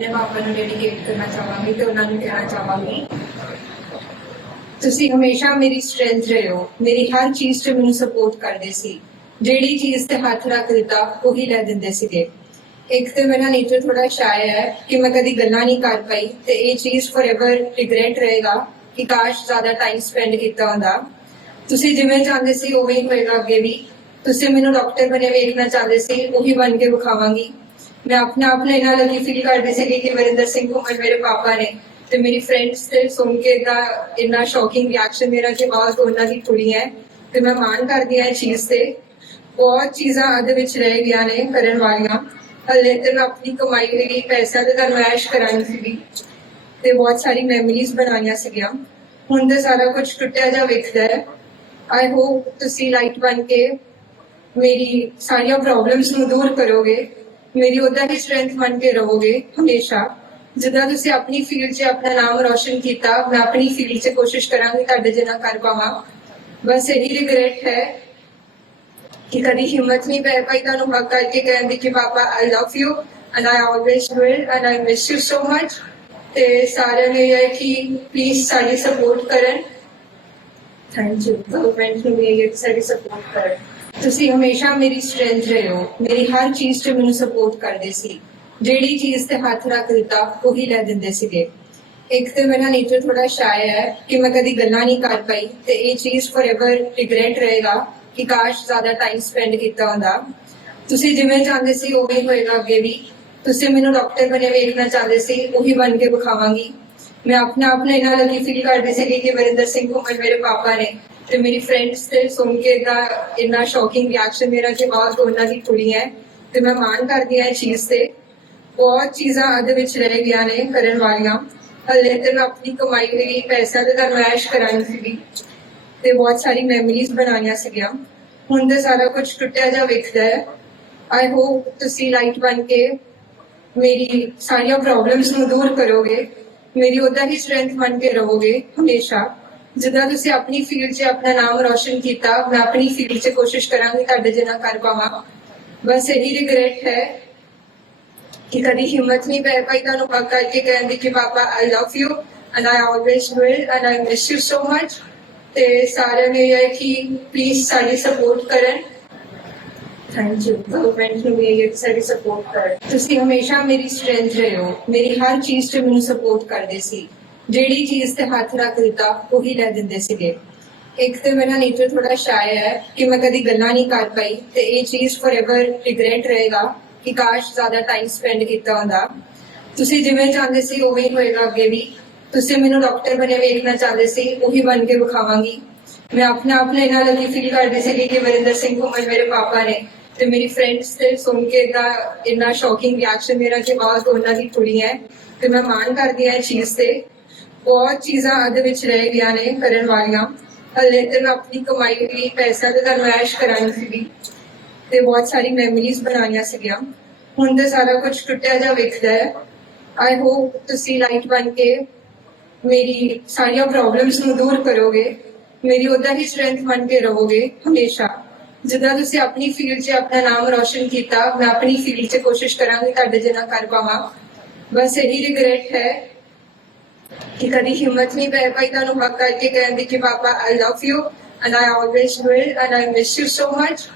ਆਪਣੇ ਪਾਪਾ ਨੂੰ ਡੈਡੀਕੇਟ ਕਰਨਾ ਚਾਹਾਂਗੀ ਤੇ ਉਹਨਾਂ ਨੂੰ ਕਹਿਣਾ ਚਾਹਾਂਗੀ। ਤੁਸੀਂ ਹਮੇਸ਼ਾ ਮੇਰੀ ਸਟਰੈਂਥ ਰਹੇ। ਹੋ ਮੇਰੀ ਹਰ ਚੀਜ਼ 'ਚ ਮੈਨੂੰ ਸਪੋਰਟ ਕਰਦੇ ਸੀ। ਜਿਹੜੀ ਚੀਜ਼ ਤੇ ਹੱਥ ਰੱਖ ਦਿੱਤਾ ਉਹੀ ਲੈ ਦਿੰਦੇ ਸੀਗੇ। ਇੱਕ ਤੇ ਮੇਰਾ ਨੇਚਰ ਥੋੜਾ ਸ਼ਾਇ ਹੈ ਕਿ ਮੈਂ ਕਦੀ ਗੱਲਾਂ ਨਹੀਂ ਕਰ ਪਾਈ ਤੇ ਇਹ ਚੀਜ਼ ਫੋਰਐਵਰ ਰਿਗਰੈਟ ਰਹੇਗਾ ਕਿ ਕਾਸ਼ ਜ਼ਿਆਦਾ ਟਾਈਮ ਸਪੈਂਡ ਕੀਤਾ ਹੁੰਦਾ। ਤੁਸੀਂ ਜਿਵੇਂ ਚਾਹੁੰਦੇ ਸੀ, ਉਵੇਂ ਹੀ ਹੋਏਗਾ ਅੱਗੇ ਵੀ। ਤੁਸੀਂ ਮੈਨੂੰ ਡਾਕਟਰ ਬਣੇ ਵੇਖਣਾ ਚਾਹੁੰਦੇ ਸੀ, ਉਹੀ ਬਣ ਕੇ ਵਿਖਾਵਾਂਗੀ। ਮੈਂ ਆਪਣੇ ਆਪ ਨੂੰ ਇਹਨਾਂ ਲੱਗੀ ਫੀਲ ਕਰਦੀ ਸੀ ਕਿ ਵਰਿੰਦਰ ਸਿੰਘ ਘੁੰਮਣ ਮੇਰੇ ਪਾਪਾ ਨੇ ਤੇ ਮੇਰੀ ਫਰੈਂਡਸ ਤੇ ਸੁਣ ਕੇ ਦਾ ਇੰਨਾ ਸ਼ੌਕਿੰਗ ਰਿਐਕਸ਼ਨ ਮੇਰਾ ਕਿ ਬਾਤ ਉਹਨਾਂ ਦੀ ਕੁੜੀ ਹੈ ਤੇ ਮੈਂ ਮਾਣ ਕਰਦੀ ਹਾਂ ਇਹ ਚੀਜ਼ ਤੇ। ਬਹੁਤ ਚੀਜ਼ਾਂ ਅਧ ਵਿੱਚ ਰਹਿ ਗਈਆਂ ਨੇ ਕਰਨ ਵਾਲੀਆਂ। ਹਲੇ ਤੇ ਮੈਂ ਆਪਣੀ ਕਮਾਈ ਹੋਈ ਪੈਸਾ ਤੇ ਤੁਹਾਨੂੰ ਐਸ਼ ਸੀਗੀ ਤੇ ਬਹੁਤ ਸਾਰੀ ਮੈਮਰੀਜ਼ ਬਣਾਈਆਂ ਸੀਗੀਆਂ। ਹੁਣ ਤੇ ਸਾਰਾ ਕੁਝ ਟੁੱਟਿਆ ਜਾ ਵੇਖਦਾ ਹੈ। ਆਈ ਹੋਪ ਤੁਸੀਂ ਲਾਈਟ ਬਣ ਕੇ ਮੇਰੀ ਸਾਰੀਆਂ ਪ੍ਰੋਬਲਮਸ ਨੂੰ ਦੂਰ ਕਰੋਗੇ। ਮੇਰੀ ਉਹਦਾ ਹੀ ਸਟਰੈਂਥ ਬਣ ਕੇ ਰਹੋਗੇ ਹਮੇਸ਼ਾ। ਜਿੱਦਾਂ ਤੁਸੀਂ ਆਪਣੀ ਫੀਲਡ 'ਚ ਆਪਣਾ ਨਾਮ ਰੌਸ਼ਨ ਕੀਤਾ, ਮੈਂ ਆਪਣੀ ਫੀਲਡ 'ਚ ਕੋਸ਼ਿਸ਼ ਕਰਾਂਗੀ ਤੁਹਾਡੇ ਜਿੰਨਾ ਕਰ ਪਾਵਾਂ। ਬਸ ਇਹੀ ਰਿਗਰੈਟ ਹੈ ਕਿ ਕਦੀ ਹਿੰਮਤ ਨਹੀਂ ਪੈ ਪਾਈ ਤੁਹਾਨੂੰ ਹੱਕ ਕਰਕੇ ਕਹਿਣ ਦੀ ਕਿ ਪਾਪਾ I love you and I always will and I miss you so much ਤੇ ਸਾਰਿਆਂ ਨੇ ਇਹ ਕਿ ਪਲੀਜ਼ ਸਾਡੀ ਸਪੋਰਟ ਕਰਨ। ਥੈਂਕ ਯੂ ਗਵਰਨਮੈਂਟ ਨੂੰ ਵੀ ਇਹ ਸਾਡੀ ਸਪੋਰਟ ਕਰਨ। ਤੁਸੀਂ ਹਮੇਸ਼ਾ ਮੇਰੀ ਸਟਰੈਂਥ ਰਹੇ ਹੋ। ਮੇਰੀ ਹਰ ਚੀਜ਼ 'ਚ ਮੈਨੂੰ ਸਪੋਰਟ ਕਰਦੇ ਸੀ। ਜਿਹੜੀ ਚੀਜ਼ ਤੇ ਹੱਥ ਰੱਖ ਦਿੱਤਾ, ਉਹੀ ਲੈ ਦਿੰਦੇ ਸੀਗੇ। ਇੱਕ ਤੇ ਮੇਰਾ ਨੇਚਰ ਥੋੜਾ ਸ਼ਾਇ ਹੈ ਕਿ ਮੈਂ ਕਦੀ ਗੱਲਾਂ ਨਹੀਂ ਕਰ ਪਾਈ ਤੇ ਇਹ ਚੀਜ਼ ਫੋਰਐਵਰ ਰਿਗਰੈਟ ਰਹੇਗਾ ਕਿ ਕਾਸ਼ ਜ਼ਿਆਦਾ ਟਾਈਮ ਸਪੈਂਡ ਕੀਤਾ ਹੁੰਦਾ। ਤੁਸੀਂ ਜਿਵੇਂ ਚਾਹੁੰਦੇ ਸੀ, ਉਵੇਂ ਹੋਏਗਾ ਅੱਗੇ ਵੀ। ਤੁਸੀਂ ਮੈਨੂੰ ਡਾਕਟਰ ਬਣੇ ਵੇਖਣਾ ਚਾਹੁੰਦੇ ਸੀ, ਉਹੀ ਬਣ ਕੇ ਵਿਖਾਵਾਂਗੀ। ਮੈਂ ਆਪਣੇ ਆਪ ਨੂੰ ਇਹਨਾਂ ਲੱਗੀ ਫੀਲ ਕਰਦੀ ਸੀ ਕਿ ਵਰਿੰਦਰ ਸਿੰਘ ਘੁੰਮਣ ਮੇਰੇ ਪਾਪਾ ਨੇ ਤੇ ਮੇਰੀ ਫਰੈਂਡਸ ਤੇ ਸੁਣ ਕੇ ਦਾ ਇੰਨਾ ਸ਼ੌਕਿੰਗ ਰਿਐਕਸ਼ਨ ਮੇਰਾ ਕਿ ਬਾਤ ਉਹਨਾਂ ਦੀ ਕੁੜੀ ਹੈ ਤੇ ਮੈਂ ਮਾਣ ਕਰਦੀ ਹਾਂ ਇਹ ਚੀਜ਼ ਤੇ। ਬਹੁਤ ਚੀਜ਼ਾਂ ਅਧ ਵਿੱਚ ਰਹਿ ਗਈਆਂ ਨੇ ਕਰਨ ਵਾਲੀਆਂ। ਹਲੇ ਤੇ ਮੈਂ ਆਪਣੀ ਕਮਾਈ ਲਈ ਪੈਸਾ ਤੇ ਤੁਹਾਨੂੰ ਐਸ਼ ਕਰਾਉਣੀ ਤੇ ਬਹੁਤ ਸਾਰੀ ਮੈਮਰੀਜ਼ ਬਣਾਈਆਂ ਸੀਗੀਆਂ। ਹੁਣ ਤੇ ਸਾਰਾ ਕੁਝ ਟੁੱਟਿਆ ਜਾ ਵੇਖਦਾ ਹੈ। ਆਈ ਹੋਪ ਤੁਸੀਂ ਲਾਈਟ ਬਣ ਕੇ ਮੇਰੀ ਸਾਰੀਆਂ ਪ੍ਰੋਬਲਮਸ ਨੂੰ ਦੂਰ ਕਰੋਗੇ। ਮੇਰੀ ਉਹਦਾ ਹੀ ਸਟਰੈਂਥ ਬਣ ਕੇ ਰਹੋਗੇ ਹਮੇਸ਼ਾ ਜਿੱਦਾਂ ਤੁਸੀਂ ਆਪਣੀ ਫੀਲਡ 'ਚ ਆਪਣਾ ਨਾਮ ਰੌਸ਼ਨ ਕੀਤਾ ਮੈਂ ਆਪਣੀ ਫੀਲਡ 'ਚ ਕੋਸ਼ਿਸ਼ ਕਰਾਂਗੀ ਤੁਹਾਡੇ ਜਿੰਨਾ ਕਰ ਪਾਵਾਂ ਬਸ ਇਹੀ ਰਿਗਰੈਟ ਹੈ ਕਿ ਕਦੀ ਹਿੰਮਤ ਨਹੀਂ ਪੈ ਪਾਈ ਤੁਹਾਨੂੰ ਹੱਕ ਕਰਕੇ ਕਹਿਣ ਦੀ ਕਿ ਪਾਪਾ I love you and I always will and I miss you so much ਤੇ ਸਾਰਿਆਂ ਨੇ ਇਹ ਹੈ ਕਿ ਪਲੀਜ਼ ਸਾਡੀ ਸਪੋਰਟ ਕਰਨ ਥੈਂਕ ਯੂ ਗਵਰਨਮੈਂਟ ਨੂੰ ਵੀ ਇਹ ਸਾਡੀ ਸਪੋਰਟ ਕਰਨ ਤੁਸੀਂ ਹਮੇਸ਼ਾ ਮੇਰੀ ਸਟਰੈਂਥ ਰਹੇ ਹੋ। ਮੇਰੀ ਹਰ ਚੀਜ਼ 'ਚ ਮੈਨੂੰ ਸਪੋਰਟ ਕਰਦੇ ਸੀ। ਜਿਹੜੀ ਚੀਜ਼ ਤੇ ਹੱਥ ਰੱਖ ਦਿੱਤਾ ਉਹੀ ਲੈ ਦਿੰਦੇ ਸੀਗੇ। ਇੱਕ ਤੇ ਮੇਰਾ ਨੇਚਰ ਥੋੜਾ ਸ਼ਾਇ ਹੈ ਕਿ ਮੈਂ ਕਦੀ ਗੱਲਾਂ ਨਹੀਂ ਕਰ ਪਾਈ ਤੇ ਇਹ ਚੀਜ਼ ਫੋਰਐਵਰ ਰਿਗਰੈਟ ਰਹੇਗਾ ਕਿ ਕਾਸ਼ ਜ਼ਿਆਦਾ ਟਾਈਮ ਸਪੈਂਡ ਕੀਤਾ ਹੁੰਦਾ। ਤੁਸੀਂ ਜਿਵੇਂ ਚਾਹੁੰਦੇ ਸੀ, ਉਵੇਂ ਹੋਏਗਾ ਅੱਗੇ ਵੀ। ਤੁਸੀਂ ਮੈਨੂੰ ਡਾਕਟਰ ਬਣੇ ਵੇਖਣਾ ਚਾਹੁੰਦੇ ਸੀ, ਉਹੀ ਬਣ ਕੇ ਵਿਖਾਵਾਂਗੀ। ਮੈਂ ਆਪਣੇ ਆਪ ਨੂੰ ਇਹਨਾਂ ਲੱਗੀ ਫੀਲ ਕਰਦੀ ਸੀ ਕਿ ਵਰਿੰਦਰ ਸਿੰਘ ਘੁੰਮਣ ਮੇਰੇ ਪਾਪਾ ਨੇ ਤੇ ਮੇਰੀ ਫਰੈਂਡਸ ਤੇ ਸੁਣ ਕੇ ਦਾ ਇੰਨਾ ਸ਼ੌਕਿੰਗ ਰਿਐਕਸ਼ਨ ਮੇਰਾ ਕਿ ਬਾਤ ਉਹਨਾਂ ਦੀ ਕੁੜੀ ਹੈ। ਤੇ ਮੈਂ ਮਾਣ ਕਰਦੀ ਹਾਂ ਇਹ ਚੀਜ਼ ਤੇ। ਬਹੁਤ ਚੀਜ਼ਾਂ ਅਧ ਵਿੱਚ ਰਹਿ ਗਈਆਂ ਨੇ ਕਰਨ ਵਾਲੀਆਂ। ਹਲੇ ਤੇ ਮੈਂ ਆਪਣੀ ਕਮਾਈ ਲਈ ਪੈਸਾ ਤੇ ਤੁਹਾਨੂੰ ਐਸ਼ ਸੀਗੀ। ਤੇ ਬਹੁਤ ਸਾਰੀ ਮੈਮਰੀਜ਼ ਬਣਾਉਣੀਆਂ ਸੀਗੀਆਂ। ਹੁਣ ਤੇ ਸਾਰਾ ਕੁਝ ਟੁੱਟਿਆ ਜਾ ਵੇਖਦਾ ਹੈ। ਆਈ ਹੋਪ ਤੁਸੀਂ ਲਾਈਟ ਬਣ ਕੇ ਮੇਰੀ ਸਾਰੀਆਂ ਪ੍ਰੋਬਲਮਸ ਨੂੰ ਦੂਰ ਕਰੋਗੇ। ਮੇਰੀ ਉਹਦਾ ਹੀ ਸਟਰੈਂਥ ਬਣ ਕੇ ਰਹੋਗੇ ਹਮੇਸ਼ਾ। ਜਿੱਦਾਂ ਤੁਸੀਂ ਆਪਣੀ ਫੀਲਡ 'ਚ ਆਪਣਾ ਨਾਮ ਰੌਸ਼ਨ ਕੀਤਾ, ਮੈਂ ਆਪਣੀ ਫੀਲਡ 'ਚ ਕੋਸ਼ਿਸ਼ ਕਰਾਂਗੀ ਤੁਹਾਡੇ ਜਿੰਨਾ ਕਰ ਪਾਵਾਂ। ਬਸ ਇਹੀ ਰਿਗਰੈਟ ਹੈ ਕਿ ਕਦੀ ਹਿੰਮਤ ਨਹੀਂ ਪੈ ਪਾਈ ਤੁਹਾਨੂੰ ਹੱਕ ਕਰਕੇ ਕਹਿਣ ਦੀ ਕਿ ਪਾਪਾ I love you and I always will and I miss you so much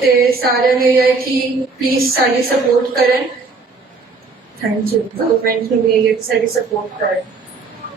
ਤੇ ਸਾਰਿਆਂ ਨੇ ਇਹ ਹੈ ਕਿ ਪਲੀਜ਼ ਸਾਡੀ ਸਪੋਰਟ ਕਰਨ। ਥੈਂਕ ਯੂ ਗਵਰਨਮੈਂਟ ਨੂੰ ਵੀ ਇਹ ਹੈ ਕਿ ਸਾਡੀ ਸਪੋਰਟ ਕਰਨ।